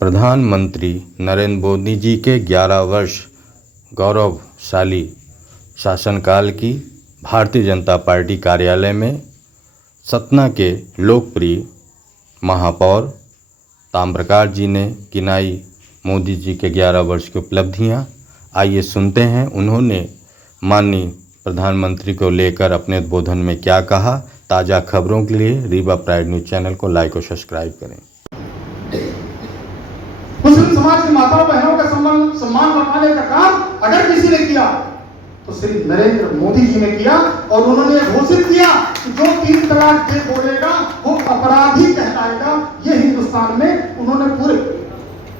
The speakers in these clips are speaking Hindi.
प्रधानमंत्री नरेंद्र मोदी जी के 11 वर्ष गौरवशाली शासनकाल की भारतीय जनता पार्टी कार्यालय में सतना के लोकप्रिय महापौर ताम्रप्रकाश जी ने गिनाई मोदी जी के 11 वर्ष की उपलब्धियां। आइए सुनते हैं उन्होंने माननीय प्रधानमंत्री को लेकर अपने उद्बोधन में क्या कहा। ताज़ा खबरों के लिए रीवा प्राइड न्यूज चैनल को लाइक और सब्सक्राइब करें। मुस्लिम समाज की माताओं बहनों का सम्मान बढ़ाने का काम अगर किसी ने किया तो श्री नरेंद्र मोदी जी ने किया। और उन्होंने घोषित किया कि जो 3 तलाक दे बोलेगा वो अपराधी कहलाएगा। ये हिंदुस्तान में उन्होंने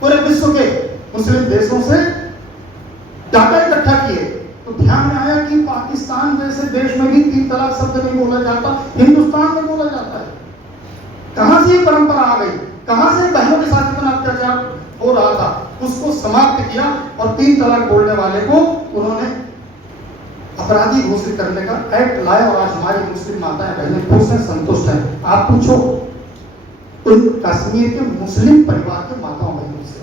पूरे विश्व के मुस्लिम देशों से डाटा इकट्ठा किए तो ध्यान में आया कि पाकिस्तान जैसे देश में भी 3 तलाक शब्द नहीं बोला जाता, हिंदुस्तान में बोला जाता है। कहां से ये परंपरा आ गई, कहां से बहनों के साथ इतना अत्याचार हो रहा था, उसको समाप्त किया और 3 तलाक बोलने वाले को उन्होंने अपराधी घोषित करने का एक्ट लाया। और आज हमारी मुस्लिम माताएं बहनें खुश हैं, संतुष्ट हैं। आप पूछो उन कश्मीर के मुस्लिम परिवार के माताओं बहनों से,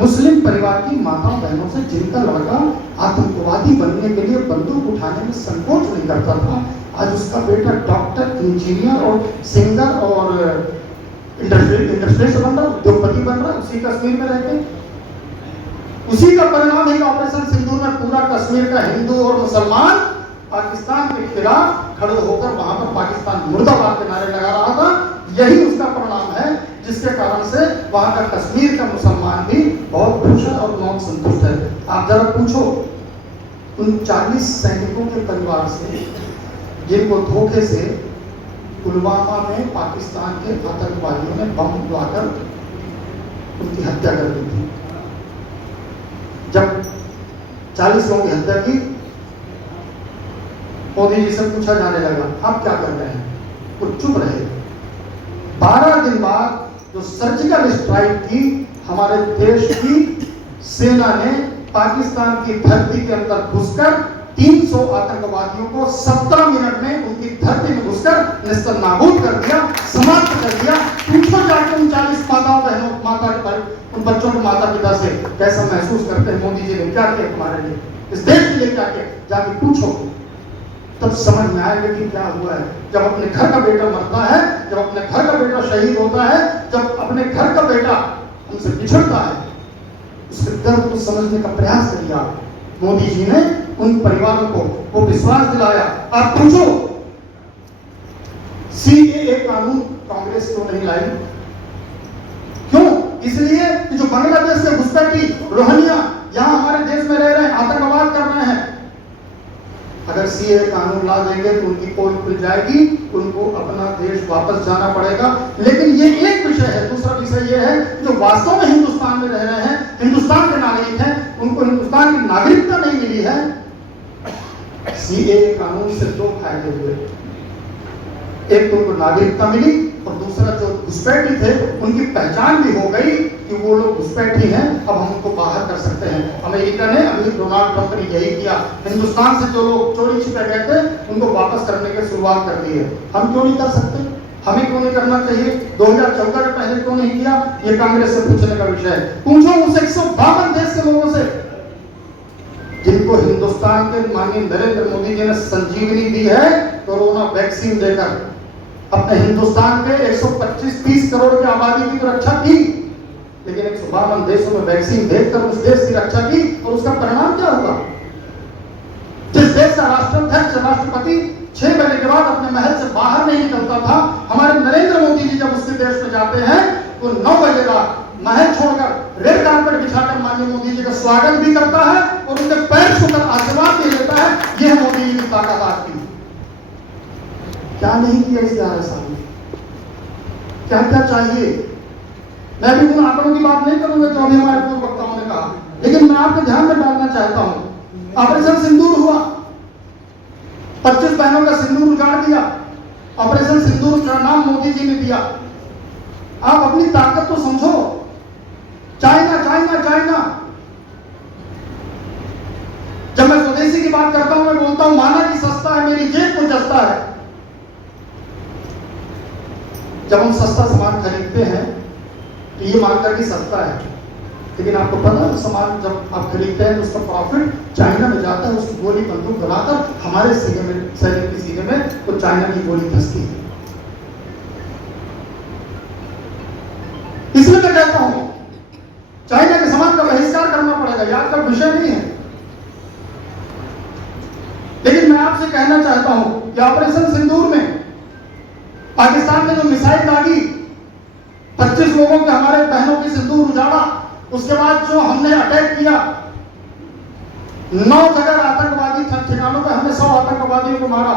मुस्लिम परिवार की माताओं बहनों से जिनका लड़का आतंकवादी बनने के लिए बंदूक उठाने में संकोच नहीं करता था, आज उसका बेटा डॉक्टर, इंजीनियर और सिंगर और इंडस्ट्री से बन रहा, उद्योगपति बन रहा, उसी कश्मीर में रहते। उसी का परिणाम है कि ऑपरेशन सिंदूर में पूरा कश्मीर का हिंदू और मुसलमान पाकिस्तान के खिलाफ खड़े होकर वहां पर पाकिस्तान मुर्दाबाद के नारे लगा रहा था। यही उसका परिणाम है जिसके कारण से वहां का कश्मीर का मुसलमान भी बहुत खुश है और बहुत संतुष्ट है। आप जरा पूछो उन 40 सैनिकों के परिवार से जिनको धोखे से पुलवामा में पाकिस्तान के आतंकवादियों ने बम उड़ाकर उनकी हत्या कर दी थी। जब 40 लोगों की हत्या की, मोदी जी से पूछा जाने लगा आप क्या कर रहे हैं, वो चुप रहे। 12 दिन बाद जो सर्जिकल स्ट्राइक की हमारे देश की सेना ने पाकिस्तान की धरती के अंदर घुसकर 300 आतंकवादियों को 17 मिनट में उनकी धरती में घुसकर निस्तर नाबूद कर दिया, समाप्त कर दिया। पूछो जाकर उन 40 माताओं बहनों, उन बच्चों के माता पिता से कैसा महसूस करते हैं मोदी जी ने क्या किया तुम्हारे लिए, इस देश के लिए क्या किया, जाके पूछो, तब समझ में आएगा कि क्या हुआ है। जब अपने घर का बेटा मरता है, जब अपने घर का बेटा शहीद होता है, जब अपने घर का बेटा हमसे बिछड़ता है, उसके दर्द को समझने का प्रयास किया मोदी जी ने। उन परिवारों को वो विश्वास दिलाया। आप पूछो सीएए कानून कांग्रेस क्यों नहीं लाई? क्यों? इसलिए कि जो बांग्लादेश से घुसपैठी रोहिंग्या यहां हमारे देश में रह रहे हैं, आतंकवाद कर रहे हैं। अगर सीएए कानून ला देंगे तो उनकी पोल खुल जाएगी, उनको अपना देश वापस जाना पड़ेगा। लेकिन ये एक विषय है। दूसरा विषय ये है जो वास्तव में हिंदुस्तान में रह रहे हैं, हिंदुस्तान के नागरिक हैं, उनको हिंदुस्तान की नागरिकता नहीं मिली है। सीएए कानून से 2 फायदे हुए, एक तो उनको नागरिकता मिली और दूसरा जो घुसपैठी थे उनकी पहचान भी हो गई कि वो लोग घुसपैठी हैं, अब हम उनको बाहर कर सकते हैं। अमेरिका ने, अभी डोनाल्ड ट्रंप ने यही किया। हिंदुस्तान से जो लोग चोरी छिपे गए थे उनको वापस करने की शुरुआत कर दी है। हम क्यों नहीं कर सकते? हमें क्यों नहीं करना चाहिए? 2014 के पहले क्यों नहीं किया? ये कांग्रेस से पूछने का विषय है। पूछो उस 152 देश के लोगों से जिनको हिंदुस्तान के माननीय नरेंद्र मोदी जी ने संजीवनी दी है कोरोना वैक्सीन देकर। अपने हिंदुस्तान के 125-30 करोड़ की आबादी की तो रक्षा की, लेकिन 152 देशों में वैक्सीन देकर उस देश की रक्षा की और उसका परिणाम क्या हुआ? जिस देश का राष्ट्राध्यक्ष, राष्ट्रपति 6 बजे के बाद अपने महल से बाहर नहीं निकलता था, हमारे नरेंद्र मोदी जी जब उसके देश में जाते हैं तो 9 बजे रात महल छोड़कर रेड कार्पेट बिछाकर माननीय मोदी जी का स्वागत भी करता है और उनके पैर छूकर आशीर्वाद भी लेता है। यह मोदी जी की ताकत आज की। क्या नहीं किया इस 11 साल में? क्या क्या चाहिए? मैं भी उन आंकड़ों की बात नहीं करूंगा जो अभी हमारे पूर्व वक्ताओं ने कहा, लेकिन मैं आपके ध्यान में डालना चाहता हूं। ऑपरेशन सिंदूर हुआ, 25 बहनों का सिंदूर उजाड़ दिया। ऑपरेशन सिंदूर का नाम मोदी जी ने दिया। आप अपनी ताकत तो समझो। चाइना चाइना चाइना, जब मैं स्वदेशी की बात करता हूं मैं बोलता हूं माना कि सस्ता है, मेरी जेब को जस्ता है। जब हम सस्ता सामान खरीदते हैं कि ये मानकर कि सस्ता है, लेकिन आपको पता है सामान जब आप खरीदते हैं तो उसका प्रॉफिट चाइना में जाता है, उसकी गोली बंदूक बनाकर हमारे सीने में, सैनिक की सीने में तो चाइना की गोली धंसती है। इसलिए मैं कहता हूं चाइना के सामान का बहिष्कार करना पड़ेगा, ये आज का विषय नहीं है। लेकिन मैं आपसे कहना चाहता हूं कि ऑपरेशन सिंदूर में पाकिस्तान ने जो मिसाइल दागी, 25 लोगों के, हमारे बहनों के सिंदूर उजाड़ा, उसके बाद जो हमने अटैक किया, 9 जगह आतंकवादी ठिकानों पे हमने 100 आतंकवादियों को मारा।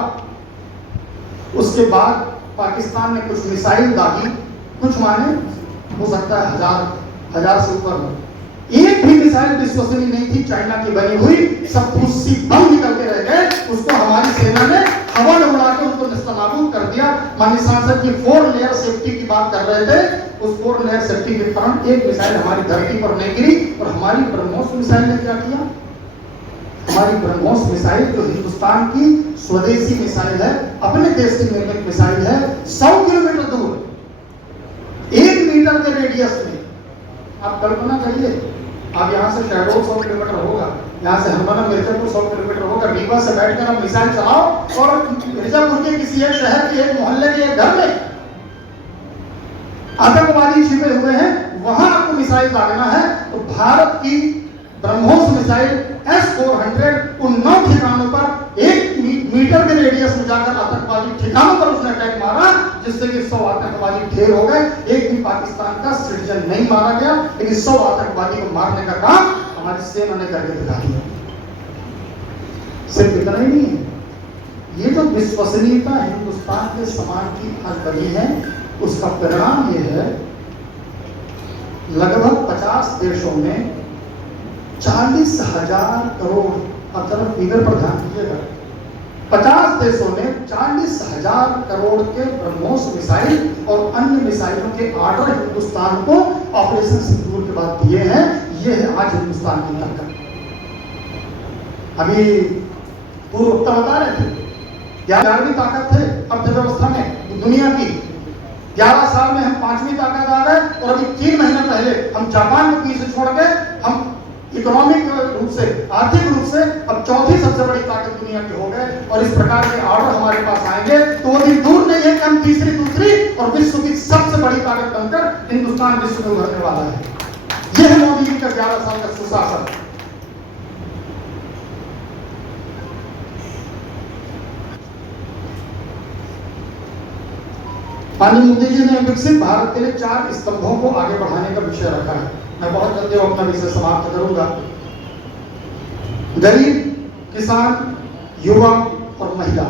उसके बाद पाकिस्तान ने कुछ मिसाइल दागी, कुछ माने हो सकता है हजार से ऊपर हो, एक भी मिसाइल विश्वसनीय नहीं थी चाइना की बनी हुई, सब फुस्सी बम निकल के रह गए। उसको हमारी सेना ने हवा में उड़ा के उनको नेस्तनाबूद कर दिया। माननीय सांसद जी 4 लेयर सेफ्टी की बात कर रहे थे, उस 4 लेयर सेफ्टी के कारण एक मिसाइल हमारी धरती पर नहीं गिरी। और हमारी ब्रह्मोस मिसाइल ने क्या किया, हमारी ब्रह्मोस मिसाइल जो हिंदुस्तान की स्वदेशी मिसाइल है, अपने देश की निर्मित मिसाइल है, 100 किलोमीटर दूर 1 मीटर के रेडियस में, आप कल्पना करिए, आप यहाँ से शहडोल 100 किलोमीटर होगा, यहाँ से हनुमाना मिर्जापुर 100 किलोमीटर होगा, रीवा से बैठकर आप मिसाइल चलाओ और मिर्जापुर के किसी एक शहर के एक मोहल्ले के एक घर में आतंकवादी छिपे हुए हैं, वहां आपको मिसाइल दागना है। तो भारत की ब्रह्मोस मिसाइल S-400 उन 9 ठिकानों पर 1 मीटर के रेडियस में जाकर आतंकवादी ठिकानों पर उसने अटैक मारा, जिससे कि 100 आतंकवादी ढेर हो गए। एक भी पाकिस्तान का सिटीजन नहीं मारा गया, लेकिन 100 आतंकवादी को मारने का काम हमारी सेना ने करके दिखा दिया। सिर्फ इतना ही नहीं है, ये जो विश्वसनीयता हिंदुस्तान के सामान की आज बढ़ी है, उसका परिणाम ये है, लगभग 50 देशों में 40,000 करोड़, अब जरा फिगर पर ध्यान दीजिएगा, 50 देशों ने 40,000 करोड़ के ब्रह्मोस मिसाइल और अन्य मिसाइलों के ऑर्डर हिंदुस्तान को ऑपरेशन सिंदूर के बाद दिए हैं। ये है आज हिंदुस्तान की ताकत। अभी पूर्व वक्ता बता रहे थे, 11वीं ताकत है अर्थव्यवस्था में दुनिया की, 11 साल में हम 5वीं ताकत आ गए, और अभी 3 महीने पहले हम जापान को पीछे छोड़ के हम इकोनॉमिक रूप से, आर्थिक रूप से अब 4थी सबसे बड़ी ताकत दुनिया की हो गए। और इस प्रकार के ऑर्डर हमारे पास आएंगे तो वो दिन दूर नहीं है कि हम तीसरी, दूसरी और विश्व की सबसे बड़ी ताकत बनकर हिंदुस्तान विश्व में उभरने वाला है। यह है मोदी जी का 11 साल का सुशासन। माननीय मोदी जी ने विकसित भारत के लिए 4 स्तंभों को आगे बढ़ाने का विषय रखा है। मैं बहुत जल्दी अपना विषय समाप्त करूंगा। गरीब, किसान, युवा और महिला,